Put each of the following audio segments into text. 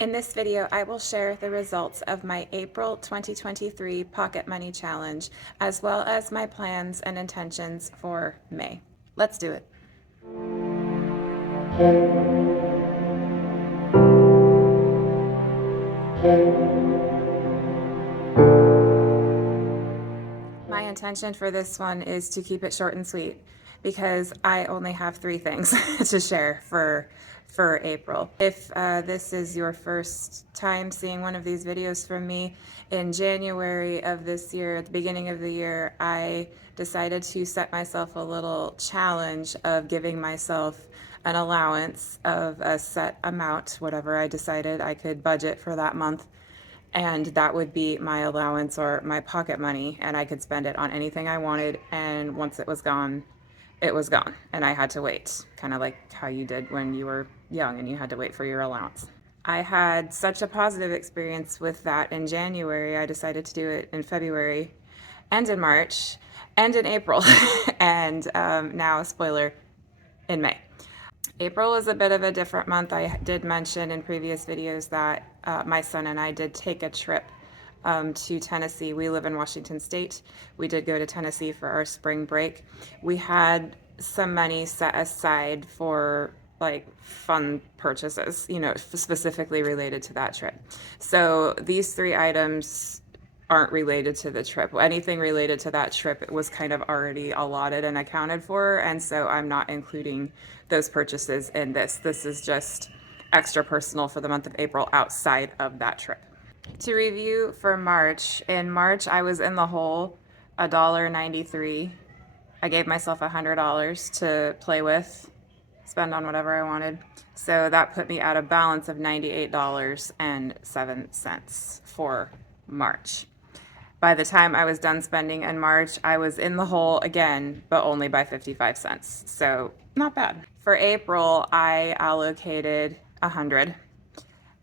In this video, I will share the results of my April 2023 Pocket Money Challenge, as well as my plans and intentions for May. Let's do it. My intention for this one is to keep it short and sweet because I only have 3 things to share for April. If this is your first time seeing one of these videos from me, in January of this year, at the beginning of the year, I decided to set myself a little challenge of giving myself an allowance of a set amount, whatever I decided I could budget for that month, and that would be my allowance or my pocket money, and I could spend it on anything I wanted, and once it was gone, and I had to wait, kind of like how you did when you were young and you had to wait for your allowance. I had such a positive experience with that in January. I decided to do it in February and in March and in April, and now, spoiler, in May. April was a bit of a different month. I did mention in previous videos that my son and I did take a trip to Tennessee. We live in Washington State. We did go to Tennessee for our spring break. We had some money set aside for like fun purchases, specifically related to that trip. So these 3 items aren't related to the trip. Anything related to that trip was kind of already allotted and accounted for, and so I'm not including those purchases in this. This is just extra personal for the month of April outside of that trip. To review for March, in March I was in the hole $1.93. I gave myself $100 to play with, spend on whatever I wanted. So that put me at a balance of $98.07 for March. By the time I was done spending in March, I was in the hole again, but only by 55 cents. So not bad. For April, I allocated 100,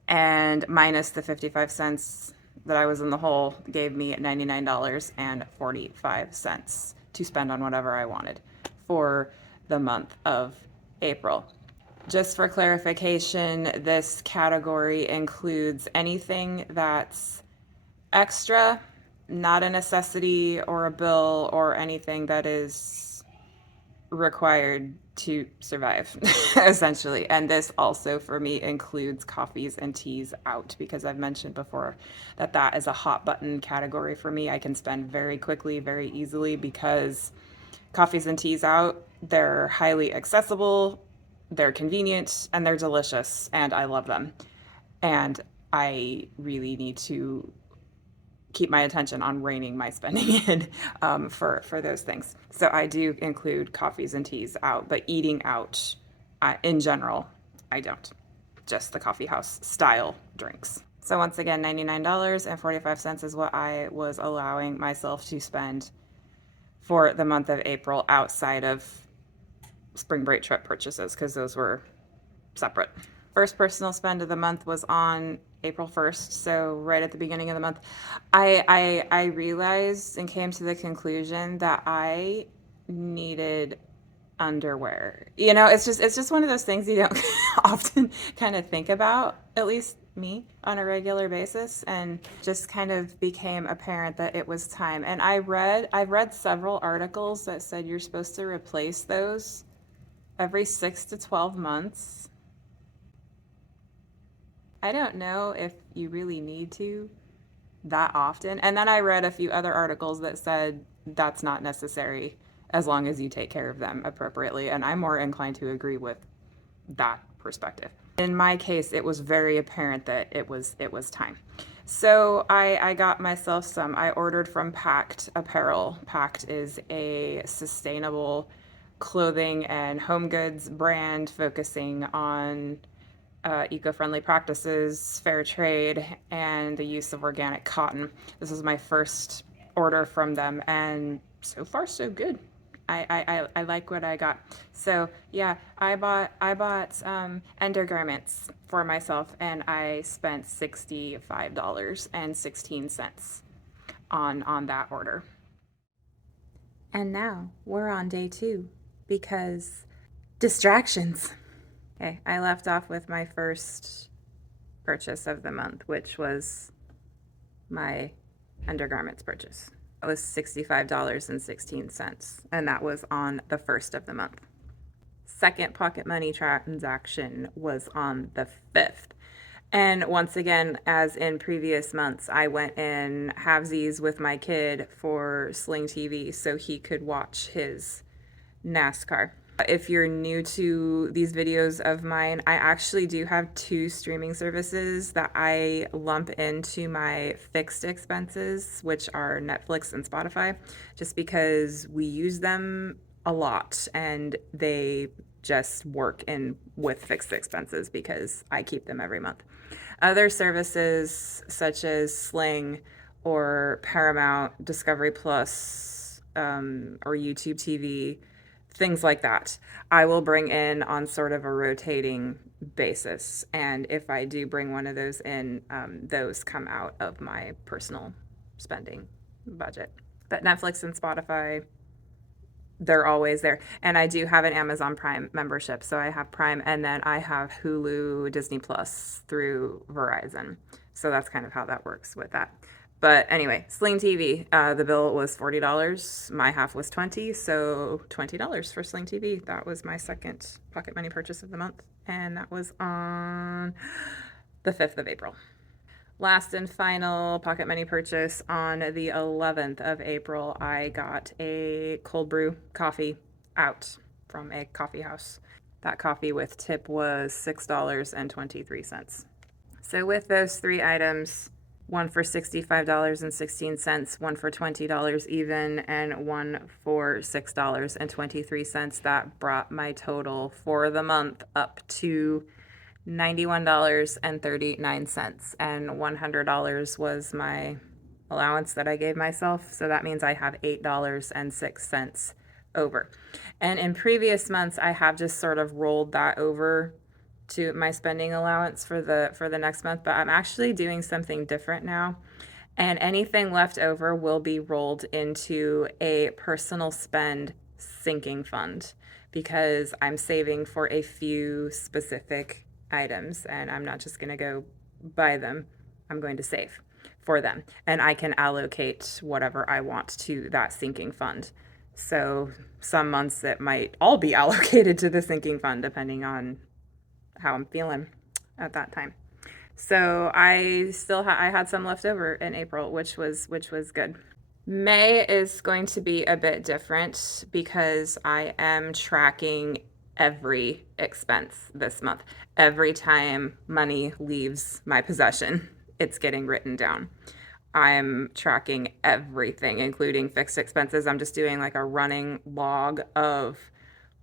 and minus the 55 cents that I was in the hole gave me $99.45 to spend on whatever I wanted for the month of April. Just for clarification, this category includes anything that's extra, not a necessity or a bill or anything that is required to survive, essentially. And this also for me includes coffees and teas out, because I've mentioned before that that is a hot button category for me. I can spend very quickly, very easily, because coffees and teas out, they're highly accessible, they're convenient, and they're delicious, and I love them. And I really need to keep my attention on reining my spending in for those things. So I do include coffees and teas out, but eating out in general, I don't. Just the coffee house style drinks. So once again, $99.45 is what I was allowing myself to spend for the month of April outside of spring break trip purchases, because those were separate. First personal spend of the month was on April 1st, so right at the beginning of the month. I realized and came to the conclusion that I needed underwear. It's just one of those things you don't often kind of think about, at least me, on a regular basis, and just kind of became apparent that it was time. And I've read several articles that said you're supposed to replace those every 6 to 12 months. I don't know if you really need to that often. And then I read a few other articles that said that's not necessary as long as you take care of them appropriately. And I'm more inclined to agree with that perspective. In my case, it was very apparent that it was time. So I got myself some. I ordered from Pact Apparel. Pact is a sustainable clothing and home goods brand focusing on eco-friendly practices, fair trade, and the use of organic cotton. This is my first order from them, and so far so good. I like what I got. So yeah, I bought undergarments for myself, and I spent $65.16 on that order. And now we're on day 2 because distractions. Okay, I left off with my first purchase of the month, which was my undergarments purchase. It was $65.16, and that was on the first of the month. Second pocket money transaction was on the 5th. And once again, as in previous months, I went in halvesies with my kid for Sling TV so he could watch his NASCAR. If you're new to these videos of mine, I actually do have two streaming services that I lump into my fixed expenses, which are Netflix and Spotify, just because we use them a lot and they just work in with fixed expenses because I keep them every month. Other services such as Sling or Paramount, Discovery Plus, or YouTube TV, things like that, I will bring in on sort of a rotating basis. And if I do bring one of those in, those come out of my personal spending budget. But Netflix and Spotify, they're always there. And I do have an Amazon Prime membership. So I have Prime and then I have Hulu, Disney Plus through Verizon. So that's kind of how that works with that. But anyway, Sling TV, the bill was $40. My half was $20, so $20 for Sling TV. That was my second pocket money purchase of the month, and that was on the 5th of April. Last and final pocket money purchase on the 11th of April, I got a cold brew coffee out from a coffee house. That coffee with tip was $6.23. So with those three items, one for $65.16, one for $20 even, and one for $6.23. That brought my total for the month up to $91.39. And $100 was my allowance that I gave myself. So that means I have $8.06 over. And in previous months, I have just sort of rolled that over to my spending allowance for the next month, but I'm actually doing something different now. And anything left over will be rolled into a personal spend sinking fund because I'm saving for a few specific items and I'm not just going to go buy them. I'm going to save for them and I can allocate whatever I want to that sinking fund. So some months it might all be allocated to the sinking fund depending on how I'm feeling at that time. So I had some left over in April, which was good. May is going to be a bit different because I am tracking every expense this month. Every time money leaves my possession, it's getting written down. I'm tracking everything, including fixed expenses. I'm just doing like a running log of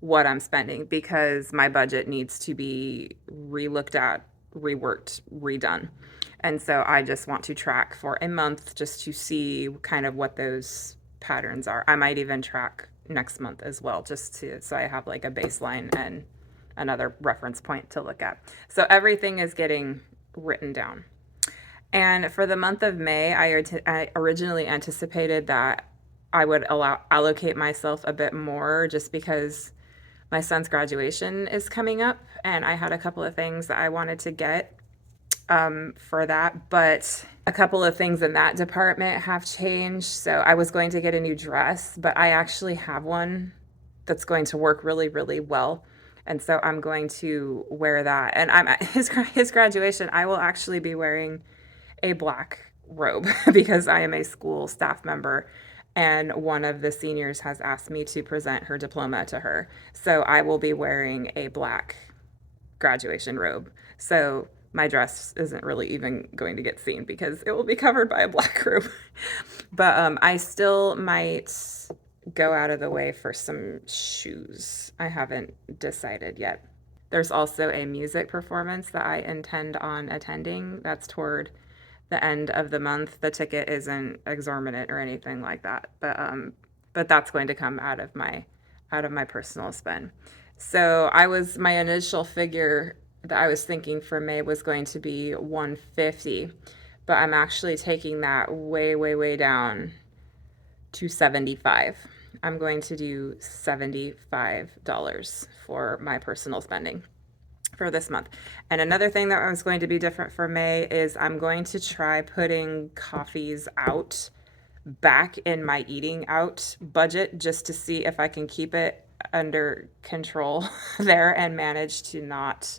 what I'm spending because my budget needs to be relooked at, reworked, redone. And so I just want to track for a month just to see kind of what those patterns are. I might even track next month as well, just to so I have like a baseline and another reference point to look at. So everything is getting written down. And for the month of May, I originally anticipated that I would allocate myself a bit more just because my son's graduation is coming up and I had a couple of things that I wanted to get for that, but a couple of things in that department have changed. So I was going to get a new dress, but I actually have one that's going to work really, really well. And so I'm going to wear that. And I'm at his graduation, I will actually be wearing a black robe because I am a school staff member and one of the seniors has asked me to present her diploma to her. So I will be wearing a black graduation robe. So my dress isn't really even going to get seen because it will be covered by a black robe. But I still might go out of the way for some shoes. I haven't decided yet. There's also a music performance that I intend on attending. That's toward the end of the month. The ticket isn't exorbitant or anything like that, but that's going to come out of my personal spend. So my initial figure that I was thinking for May was going to be 150, but I'm actually taking that way, way, way down to 75. I'm going to do $75 for my personal spending. for this month. And another thing that was going to be different for May is I'm going to try putting coffees out back in my eating out budget just to see if I can keep it under control there and manage to not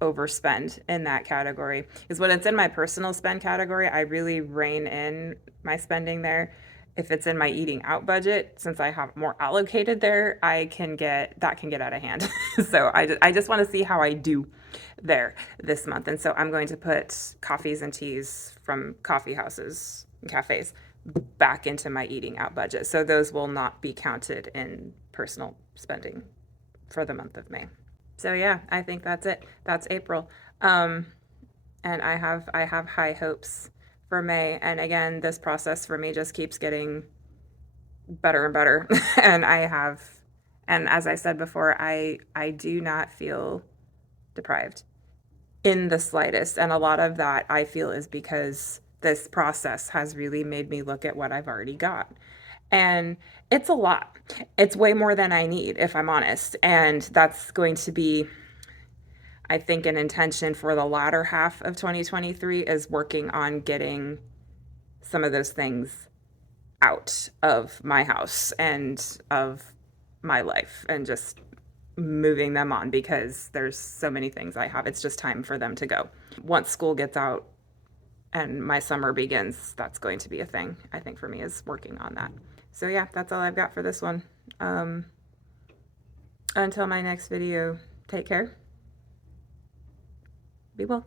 overspend in that category. Because when it's in my personal spend category, I really rein in my spending there. If it's in my eating out budget, since I have more allocated there, I can get that can get out of hand. So I just want to see how I do there this month. And so I'm going to put coffees and teas from coffee houses and cafes back into my eating out budget. So those will not be counted in personal spending for the month of May. So yeah, I think that's it. That's April. Um, and I have high hopes for May. And again, this process for me just keeps getting better and better. and I have and as I said before, I do not feel deprived in the slightest. And a lot of that I feel is because this process has really made me look at what I've already got. And it's a lot. It's way more than I need, if I'm honest. And that's going to be, I think, an intention for the latter half of 2023 is working on getting some of those things out of my house and of my life and just moving them on because there's so many things I have. It's just time for them to go. Once school gets out and my summer begins, that's going to be a thing, I think, for me, is working on that. So yeah, that's all I've got for this one. Until my next video, take care. Be well.